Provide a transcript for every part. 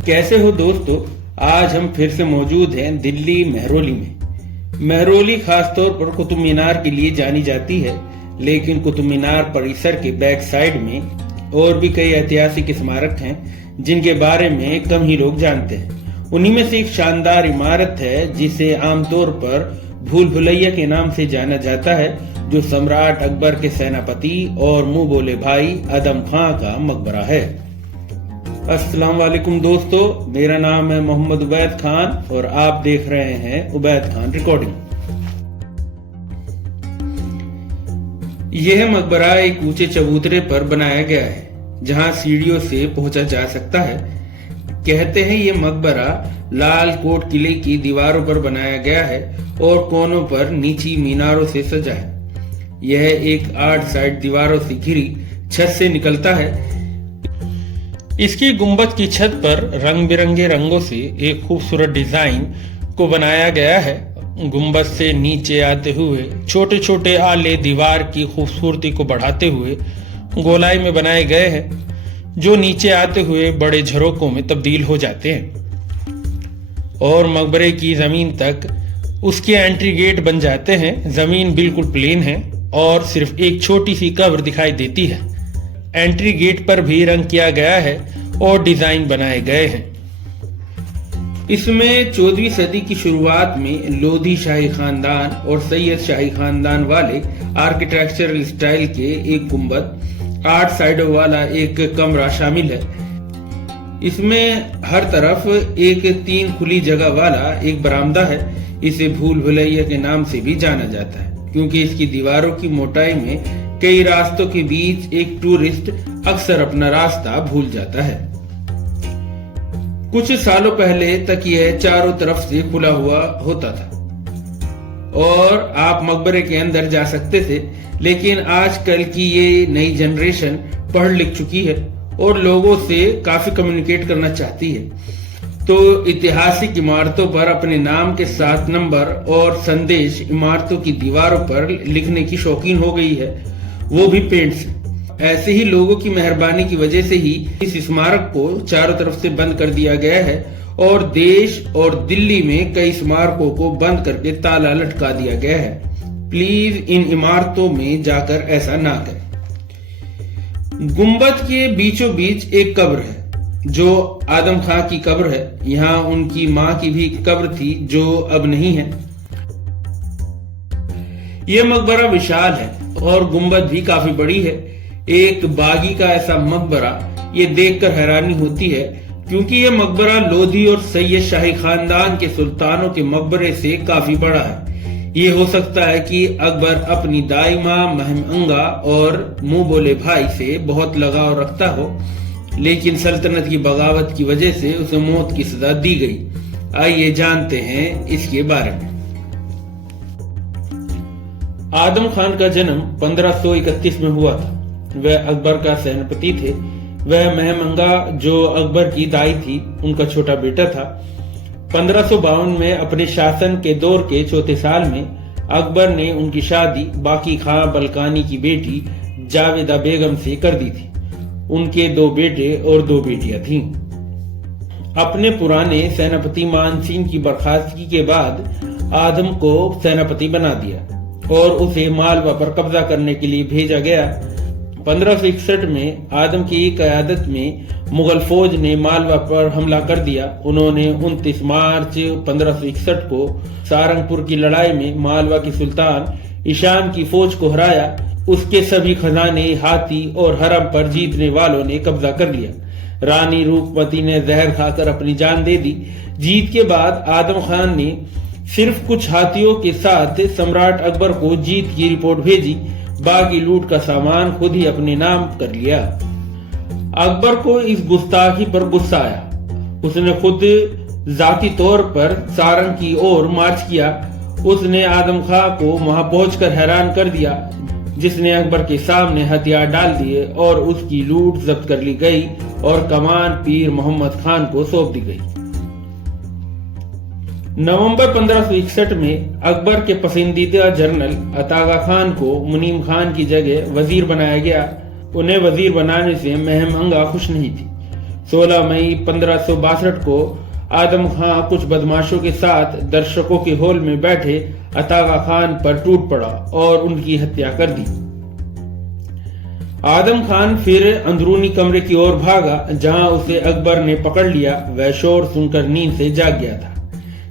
कैसे हो दोस्तों। आज हम फिर से मौजूद हैं दिल्ली महरौली में। महरौली खासतौर पर कुतुब मीनार के लिए जानी जाती है, लेकिन कुतुब मीनार परिसर के बैक साइड में और भी कई ऐतिहासिक स्मारक हैं जिनके बारे में कम ही लोग जानते हैं। उन्हीं में से एक शानदार इमारत है जिसे आमतौर पर भूल भुलैया के नाम से जाना जाता है, जो सम्राट अकबर के सेनापति और मुंह बोले भाई आदम खां का मकबरा है। अस्सलाम वालेकुम दोस्तों, मेरा नाम है मोहम्मद उबैद खान और आप देख रहे हैं उबैद खान रिकॉर्डिंग। यह मकबरा एक ऊंचे चबूतरे पर बनाया गया है जहां सीढ़ियों से पहुंचा जा सकता है। कहते हैं यह मकबरा लाल कोट किले की दीवारों पर बनाया गया है और कोनों पर नीची मीनारों से सजा है। यह एक 8 साइड दीवारों से घिरी छत से निकलता है। इसकी गुंबद की छत पर रंग बिरंगे रंगों से एक खूबसूरत डिजाइन को बनाया गया है। गुंबद से नीचे आते हुए छोटे छोटे आले दीवार की खूबसूरती को बढ़ाते हुए गोलाई में बनाए गए हैं, जो नीचे आते हुए बड़े झरोकों में तब्दील हो जाते हैं और मकबरे की जमीन तक उसके एंट्री गेट बन जाते हैं। जमीन बिल्कुल प्लेन है और सिर्फ एक छोटी सी कब्र दिखाई देती है। एंट्री गेट पर भी रंग किया गया है और डिजाइन बनाए गए हैं। इसमें 14वीं सदी की शुरुआत में लोधी शाही खानदान और सैयद शाही खानदान वाले आर्किटेक्चरल स्टाइल के एक गुंबद, 8 साइडों वाला एक कमरा शामिल है। इसमें हर तरफ एक 3 खुली जगह वाला एक बरामदा है। इसे भूल भुलैया के नाम से भी जाना जाता है क्योंकि इसकी दीवारों की मोटाई में कई रास्तों के बीच एक टूरिस्ट अक्सर अपना रास्ता भूल जाता है। कुछ सालों पहले तक यह चारों तरफ से खुला हुआ होता था और आप मकबरे के अंदर जा सकते थे, लेकिन आजकल की ये नई जनरेशन पढ़ लिख चुकी है और लोगों से काफी कम्युनिकेट करना चाहती है, तो ऐतिहासिक इमारतों पर अपने नाम के साथ नंबर और संदेश इमारतों की दीवारों पर लिखने की शौकीन हो गई है, वो भी पेंट से। ऐसे ही लोगों की मेहरबानी की वजह से ही इस स्मारक को चारों तरफ से बंद कर दिया गया है और देश और दिल्ली में कई स्मारकों को बंद करके ताला लटका दिया गया है। प्लीज इन इमारतों में जाकर ऐसा ना करें। गुंबद के बीचों बीच एक कब्र है जो आदम खां की कब्र है। यहाँ उनकी माँ की भी कब्र थी जो अब नहीं है। यह मकबरा विशाल है और गुंबद भी काफी बड़ी है। एक बागी का ऐसा मकबरा ये देखकर हैरानी होती है क्योंकि यह मकबरा लोधी और सैयद शाही खानदान के सुल्तानों के मकबरे से काफी बड़ा है। ये हो सकता है कि अकबर अपनी दाइमा महमंगा और मुंह बोले भाई से बहुत लगाव रखता हो, लेकिन सल्तनत की बगावत की वजह से उसे मौत की सजा दी गई। आइए जानते हैं इसके बारे में। आदम खान का जन्म 1531 में हुआ था। वह अकबर का सेनापति थे। वह महमंगा जो अकबर की दाई थी उनका छोटा बेटा था। 1552 में अपने शासन के दौर के चौथे साल में अकबर ने उनकी शादी बाकी खां बलकानी की बेटी जावेदा बेगम से कर दी थी। उनके 2 बेटे और 2 बेटियां थीं। अपने पुराने सेनापति मानसिंह की बर्खास्तगी के बाद आदम को सेनापति बना दिया और उसे मालवा पर कब्जा करने के लिए भेजा गया। 1561 में आदम की क़यादत में मुगल फौज ने मालवा पर हमला कर दिया। उन्होंने 29 मार्च 1561 को सारंगपुर की लड़ाई में मालवा की सुल्तान ईशान की फौज को हराया। उसके सभी खजाने, हाथी और हरम पर जीतने वालों ने कब्जा कर लिया। रानी रूपमती ने जहर खाकर अपनी जान दे दी। जीत के बाद आदम खान ने सिर्फ कुछ हाथियों के साथ सम्राट अकबर को जीत की रिपोर्ट भेजी। बाकी लूट का सामान खुद ही अपने नाम कर लिया। अकबर को इस गुस्ताखी पर गुस्सा आया। उसने खुद जाती तौर पर सारंग की ओर मार्च किया। उसने आदम खां को वहां पहुंचकर हैरान कर दिया, जिसने अकबर के सामने हथियार डाल दिए और उसकी लूट जब्त कर ली गई और कमान पीर मोहम्मद खान को सौंप दी गई। नवंबर 1561 में अकबर के पसंदीदा जनरल अतागा खान को मुनीम खान की जगह वजीर बनाया गया। उन्हें वजीर बनाने से महमंगा खुश नहीं थी। 16 मई 1562 को आदम खां कुछ बदमाशों के साथ दर्शकों के हॉल में बैठे अतागा खान पर टूट पड़ा और उनकी हत्या कर दी। आदम खान फिर अंदरूनी कमरे की ओर भागा, जहां उसे अकबर ने पकड़ लिया। वह शोर सुनकर नींद से जाग गया था।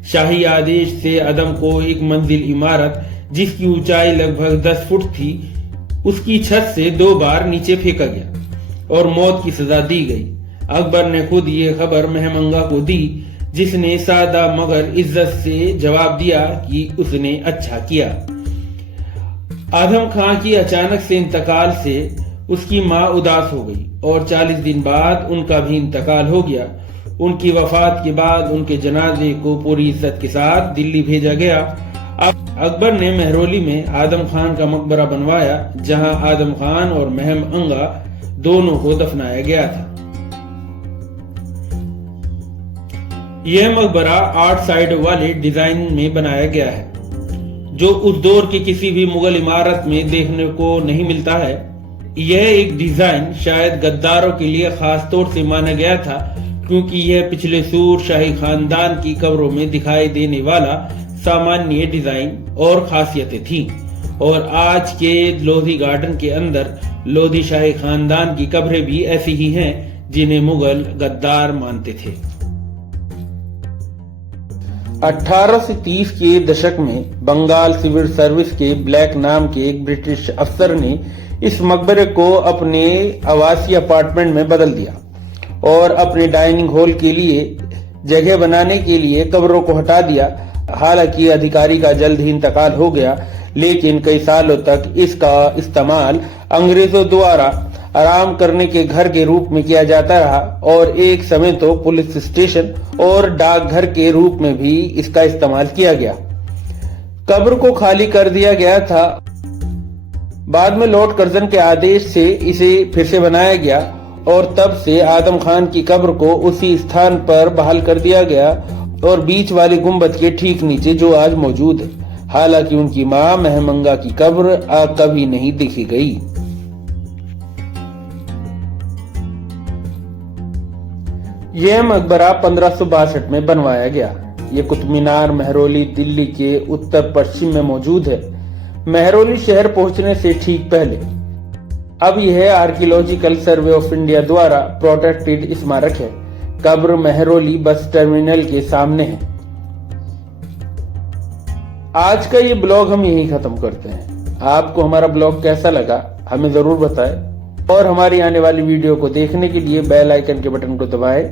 शाही आदेश से आदम को एक मंजिल इमारत, जिसकी ऊंचाई लगभग 10 फुट थी, उसकी छत से 2 बार नीचे फेंका गया और मौत की सजा दी गई। अकबर ने खुद ये खबर मेहमंगा को दी, जिसने सादा मगर इज्जत से जवाब दिया कि उसने अच्छा किया। आदम खां की अचानक से इंतकाल से उसकी मां उदास हो गई और 40 दिन बाद उनका भी इंतकाल हो गया। उनकी वफात के बाद उनके जनाजे को पूरी इज्जत के साथ दिल्ली भेजा गया। अब अकबर ने महरौली में आदम खान का मकबरा बनवाया, जहां आदम खान और मेहमंगा दोनों को दफनाया गया था। यह मकबरा 8 साइड वाले डिजाइन में बनाया गया है, जो उस दौर के किसी भी मुगल इमारत में देखने को नहीं मिलता है। यह एक डिजाइन शायद गद्दारों के लिए खास तौर से माना गया था, क्योंकि यह पिछले सूर शाही खानदान की कब्रों में दिखाई देने वाला सामान्य डिजाइन और खासियतें थीं। और आज के लोधी गार्डन के अंदर लोधी शाही खानदान की कब्रें भी ऐसी ही हैं, जिन्हें मुगल गद्दार मानते थे। 1830 के दशक में बंगाल सिविल सर्विस के ब्लैक नाम के एक ब्रिटिश अफसर ने इस मकबरे को अपने आवासीय अपार्टमेंट में बदल दिया और अपने डाइनिंग हॉल के लिए जगह बनाने के लिए कब्रों को हटा दिया। हालांकि अधिकारी का जल्द ही इंतकाल हो गया, लेकिन कई सालों तक इसका इस्तेमाल अंग्रेजों द्वारा आराम करने के घर के रूप में किया जाता रहा और एक समय तो पुलिस स्टेशन और डाकघर के रूप में भी इसका इस्तेमाल किया गया। कब्र को खाली कर दिया गया था। बाद में लॉर्ड कर्जन के आदेश से इसे फिर से बनाया गया और तब से आदम खान की कब्र को उसी स्थान पर बहाल कर दिया गया और बीच वाले गुंबद के ठीक नीचे जो आज मौजूद है। हालांकि उनकी मां मेहमंगा की कब्र कभी नहीं देखी गई। यह मकबरा 1562 में बनवाया गया। ये कुतुब मीनार महरौली दिल्ली के उत्तर पश्चिम में मौजूद है, महरौली शहर पहुंचने से ठीक पहले। अब यह आर्कियोलॉजिकल सर्वे ऑफ इंडिया द्वारा प्रोटेक्टेड स्मारक है। कब्र महरौली बस टर्मिनल के सामने है। आज का ये ब्लॉग हम यहीं खत्म करते हैं। आपको हमारा ब्लॉग कैसा लगा हमें जरूर बताएं और हमारी आने वाली वीडियो को देखने के लिए बेल आइकन के बटन को दबाएं।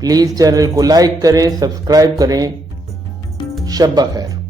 प्लीज चैनल को लाइक करें, सब्सक्राइब करें। शब्बा खैर।